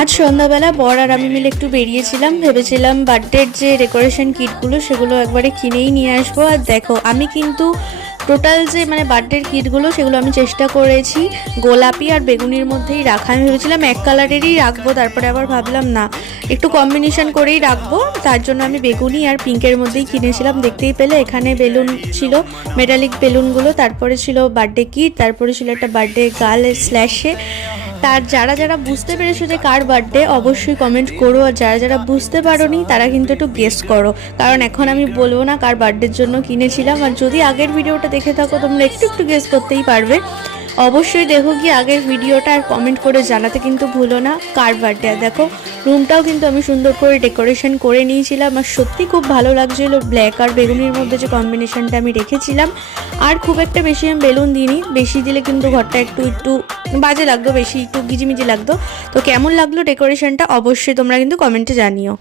আজ সন্ধ্যাবেলা বর আর আমি মিলে একটু বেরিয়েছিলাম, ভেবেছিলাম বার্থডের যে ডেকোরেশন কিটগুলো সেগুলো একবারে কিনেই নিয়ে আসবো। আর দেখো আমি কিন্তু টোটাল যে বার্থডের কিটগুলো সেগুলো আমি চেষ্টা করেছি গোলাপি আর বেগুনির মধ্যেই রাখা। আমি ভেবেছিলাম এক কালারেরই রাখবো, তারপরে আবার ভাবলাম না, একটু কম্বিনেশন করেই রাখবো। তার জন্য আমি বেগুনি আর পিঙ্কের মধ্যেই কিনেছিলাম। দেখতেই পেলে এখানে বেলুন ছিল, মেটালিক বেলুনগুলো, তারপরে ছিল বার্থডে কিট, তারপরে ছিল একটা বার্থডে গার্ল স্ল্যাশে। তার যারা যারা বুঝতে পেরেছো যে কার বার্থডে অবশ্যই কমেন্ট করো, আর যারা যারা বুঝতে পারোনি তারা কিন্তু একটু গেস করো, কারণ এখন আমি বলবো না কার বার্থডের জন্য কিনেছিলাম। আর যদি আগের ভিডিওটা দেখে থাকো তোমরা একটু একটু গেস করতেই পারবে। অবশ্যই দেখো কি আগের ভিডিওটা, আর কমেন্ট করে জানাতে কিন্তু ভুলো না কার বার্থডে। আর দেখো রুমটাও কিন্তু আমি সুন্দর করে ডেকোরেশন করে নিয়েছিলাম, আর সত্যি খুব ভালো লাগছিলো ব্ল্যাক আর বেগুনির মধ্যে যে কম্বিনেশনটা আমি রেখেছিলাম। আর খুব একটা বেশি আমি বেলুন দিইনি, বেশি দিলে কিন্তু ঘরটা একটু একটু বাজে লাগতো, বেশি একটু গিজিমিজি লাগতো। তো কেমন লাগলো ডেকোরেশনটা অবশ্যই তোমরা কিন্তু কমেন্টে জানিও।